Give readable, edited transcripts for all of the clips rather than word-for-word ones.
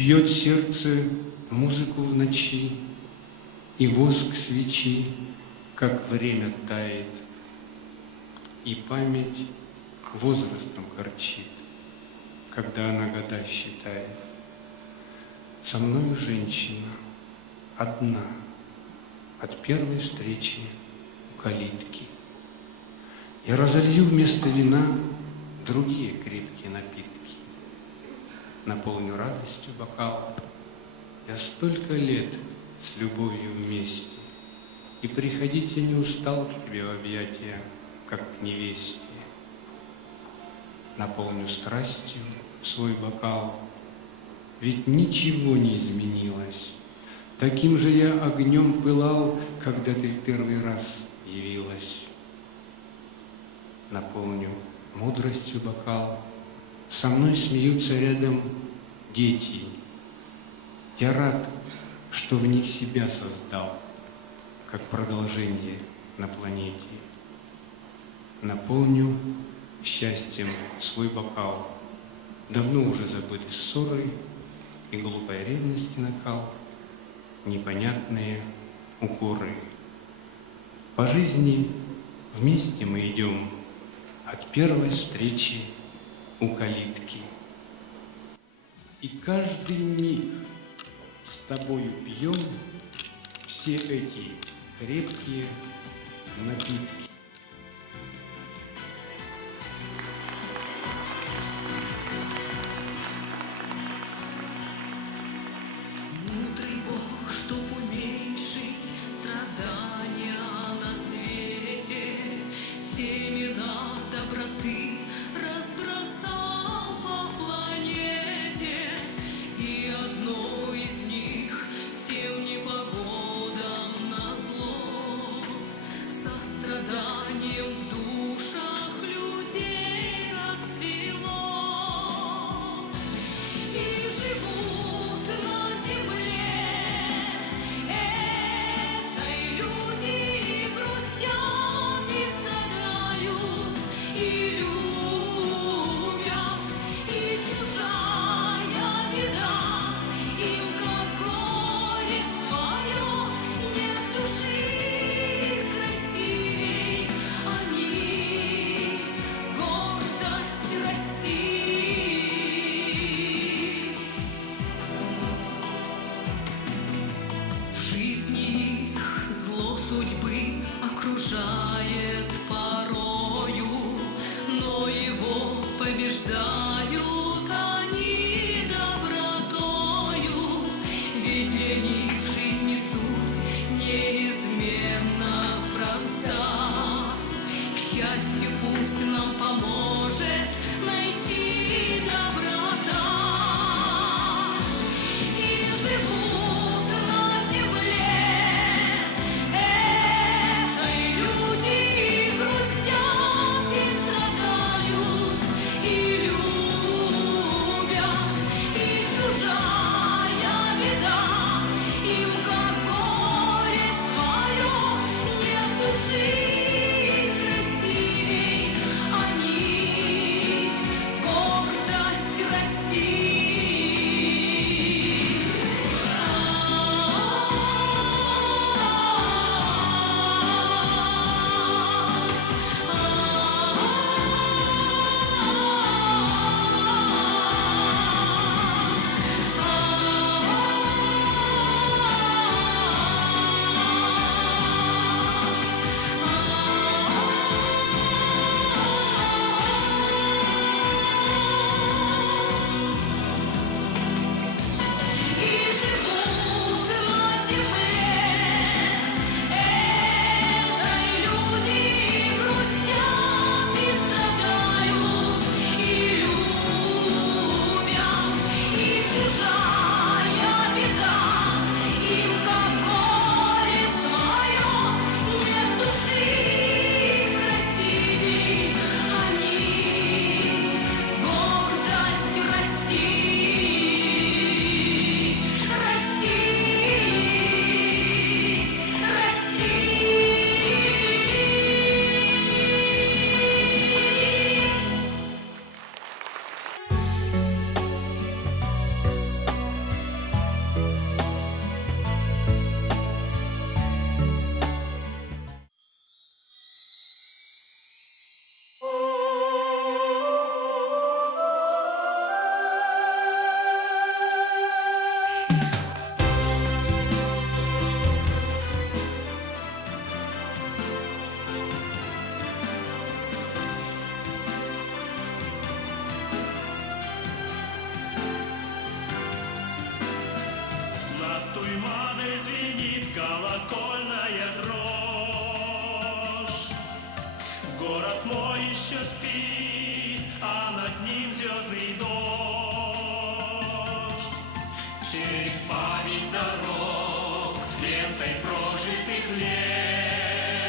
Пьет сердце музыку в ночи, и воск свечи, как время тает, и память возрастом харчит, когда она года считает. Со мною женщина одна от первой встречи у калитки. Я разолью вместо вина другие крепкие напитки. Наполню радостью бокал. Я столько лет с любовью вместе, и приходить я не устал к тебе в объятия, как к невесте. Наполню страстью свой бокал, ведь ничего не изменилось. Таким же я огнем пылал, когда ты в первый раз явилась. Наполню мудростью бокал. Со мной смеются рядом дети. Я рад, что в них себя создал, как продолжение на планете. Наполню счастьем свой бокал. Давно уже забыты ссоры и глупой ревности накал, непонятные укоры. По жизни вместе мы идем от первой встречи у калитки. И каждый миг с тобою пьем все эти крепкие напитки. Мудрый Бог, чтоб уменьшить страдания на свете, семена доброты разбросал по планете, и одно из них всем непогодам назло, состраданием в душах людей расцвело, и живут на земле этой люди, и грустят, и страдают, и любят, и чужая беда им, как горе свое, нет души красивей, они гордость России. В жизни их зло судьбы окружает порою, но его побеждают они добротою, ведь для них жизнь и суть неизменно проста. К счастью, путь нам поможет найти доброта. И живут на земле этой люди, и грустят, и страдают, и любят, и чужая беда им, как горе свое, нет души красивей, они гордость колокольная дрожь. Город мой еще спит, а над ним звездный дождь. Через память дорог, лентой прожитых лет,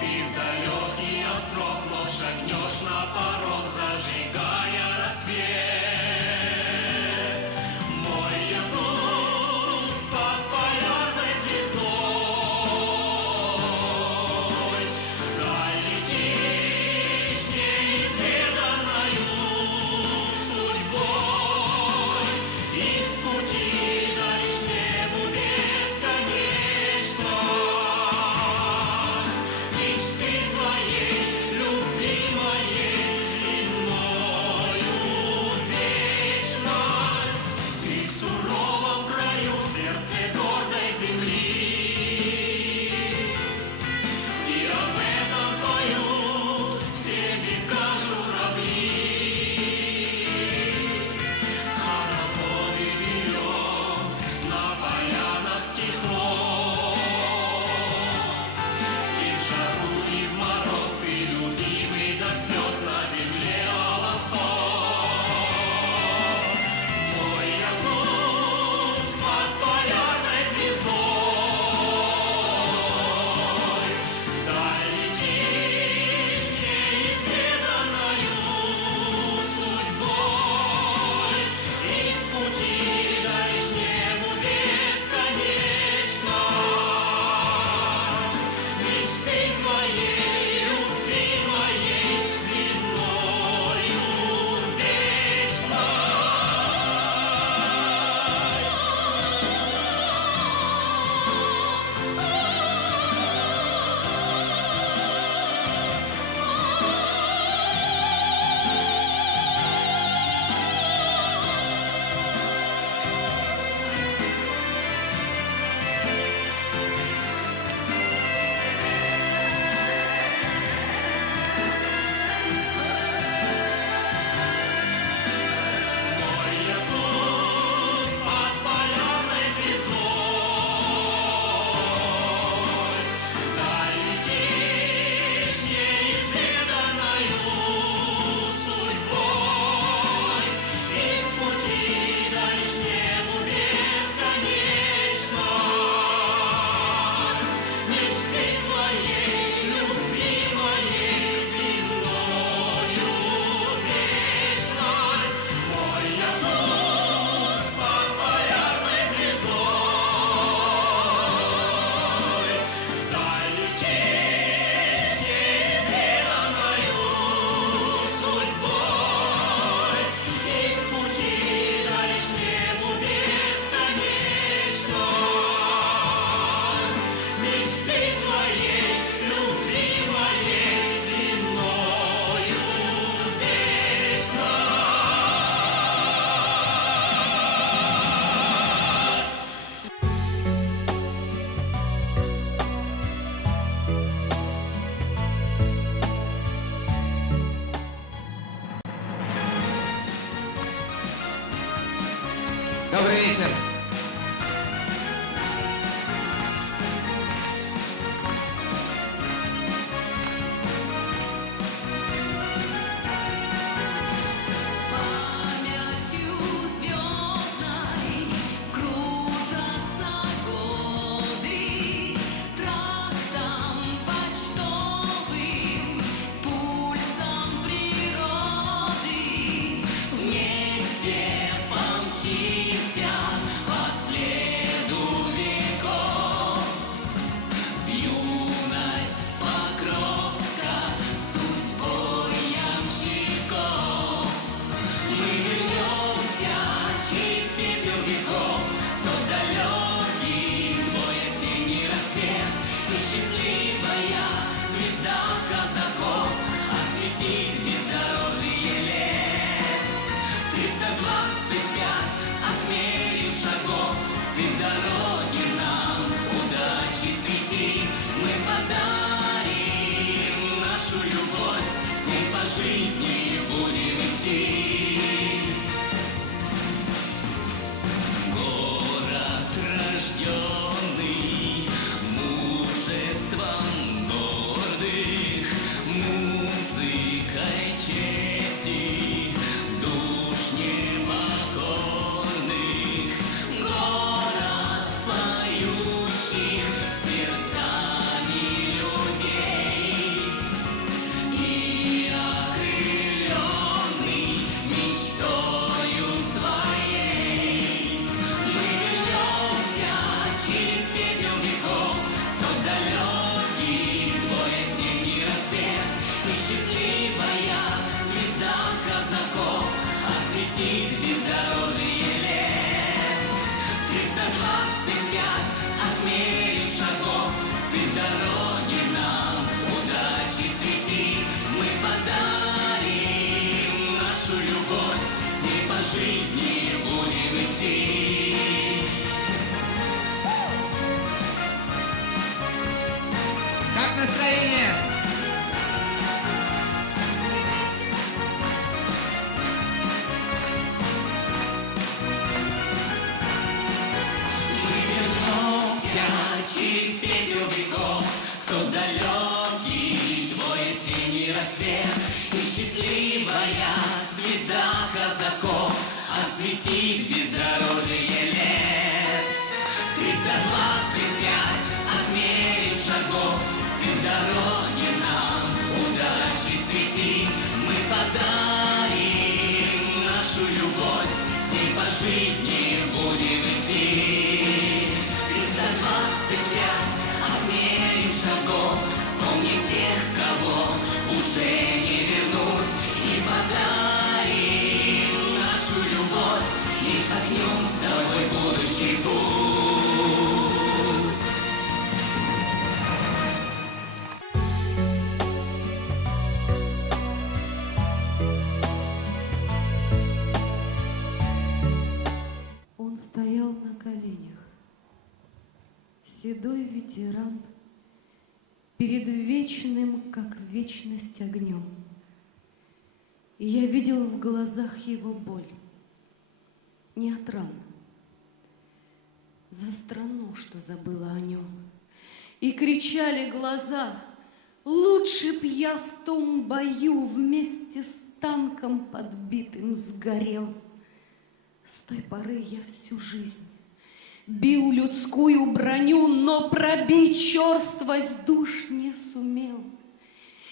ты в далекий остров вновь шагнешь на порог, зажигая рассвет. Мой Якутск под полярной звездой, вдаль летишь неизведанною судьбой, и в пути даришь небу бесконечность мечты твоей, любви моей, длинною вечность. Ты в суровом краю, сердце гордой земли, и об этом поют все века журавли. Хороводы берез на полянах стихов, и в жару, и в мороз ты любимый до слез на земле Аланском. Мой Якутск под полярной звездой, вдаль летишь неизведанною судьбой, и в пути даришь небу бесконечность мечты твоей, любви моей, длинною вечность. Мой Якутск под полярной звездой, вдаль летишь неизведанною судьбой, и в пути даришь небу бесконечность мечты твоей, любви моей, длинною вечность. Мой Якутск под полярной звездой, вдаль летишь неизведанною судьбой, и в пути даришь небу бесконечность мечты твоей, любви моей, длинною вечность. Добрый вечер. Памятью звездной кружатся годы, трактом почтовым, пульсом природы. Вместе помчимся по следу веков, в юность Покровска судьбой ямщиков. Мы вернемся через пепел веков в тот далекий твой осенний рассвет, и счастливая звезда казаков осветит бездорожье лет. 325 отмерим шагов, ты в дороге нам удачи свети. Мы подарим нашу любовь, с ней по жизни будем идти. Город рожденный жизни будем идти. Как настроение? Через пепел веков в тот далекий твой осенний рассвет, и счастливая звезда казаков осветит бездорожье лет. 325 отмерим шагов, ты в дороге нам удачи свети. Мы подарим нашу любовь, с ней по жизни будем идти. 325 отмерим шагов, вспомним тех, кого уже не вернуть, и подарим нашу любовь, и шагнем с тобой в будущий путь. Он стоял на коленях, седой ветеран, перед вечным, как вечность, огнем. И я видел в глазах его боль, не от ран, за страну, что забыла о нем. И кричали глаза: лучше б я в том бою вместе с танком подбитым сгорел. С той поры я всю жизнь бил людскую броню, но пробить черствость душ не сумел.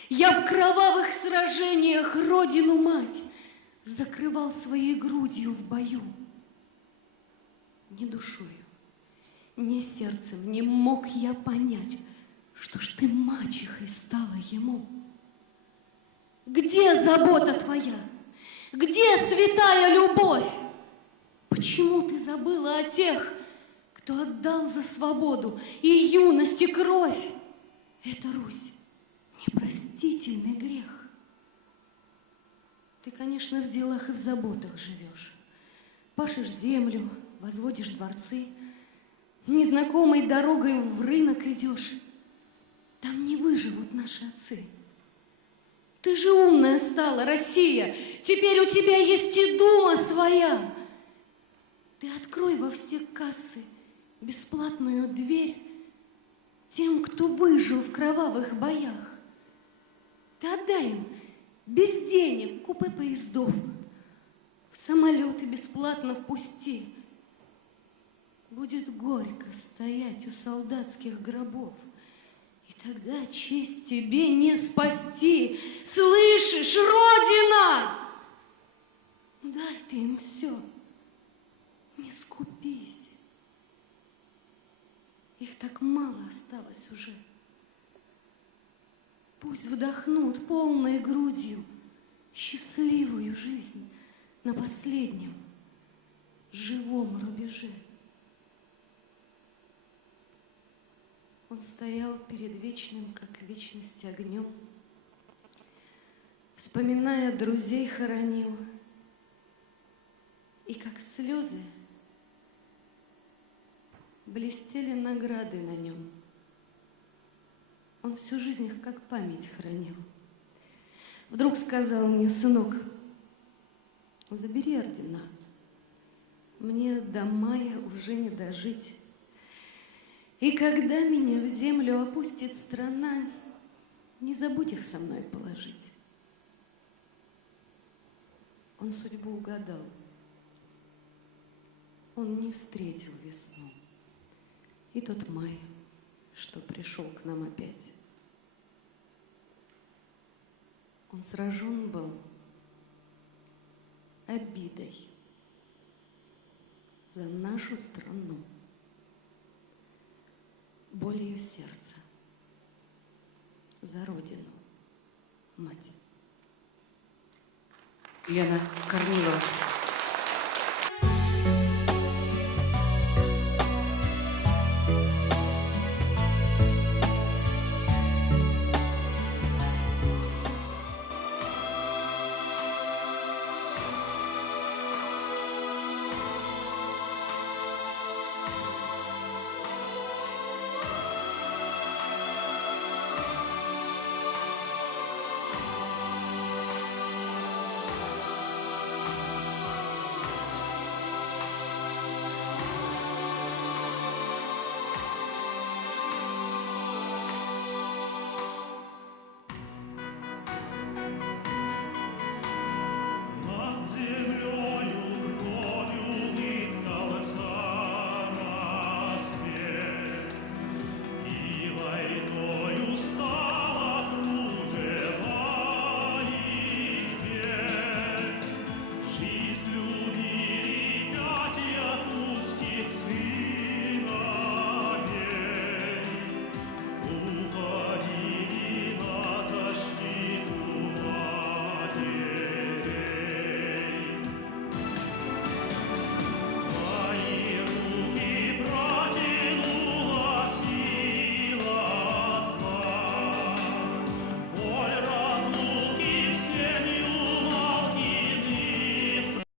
Я в кровавых сражениях родину-мать закрывал своей грудью в бою. Ни душою, ни сердцем не мог я понять, что ж ты мачехой стала ему. Где забота твоя? Где святая любовь? Почему ты забыла о тех, кто отдал за свободу и юность, и кровь? Это, Русь, непростительный грех. Ты, конечно, в делах и в заботах живешь. Пашешь землю, возводишь дворцы, незнакомой дорогой в рынок идешь. Там не выживут наши отцы. Ты же умная стала, Россия, теперь у тебя есть и дума своя. Ты открой во все кассы бесплатную дверь тем, кто выжил в кровавых боях. Ты отдай им без денег купе поездов, в самолеты бесплатно впусти. Будет горько стоять у солдатских гробов, и тогда честь тебе не спасти. Слышишь, Родина? Дай ты им все, не скупись. Их так мало осталось уже. Пусть вдохнут полной грудью счастливую жизнь на последнем живом рубеже. Он стоял перед вечным, как вечность, огнем, вспоминая друзей, хоронил, и как слезы блестели награды на нем. Он всю жизнь их как память хранил. Вдруг сказал мне: сынок, забери ордена, мне до мая уже не дожить. И когда меня в землю опустит страна, не забудь их со мной положить. Он судьбу угадал. Он не встретил весну и тот май, что пришел к нам опять. Он сражен был обидой за нашу страну, болью сердца за родину, мать. Лена Корнилова.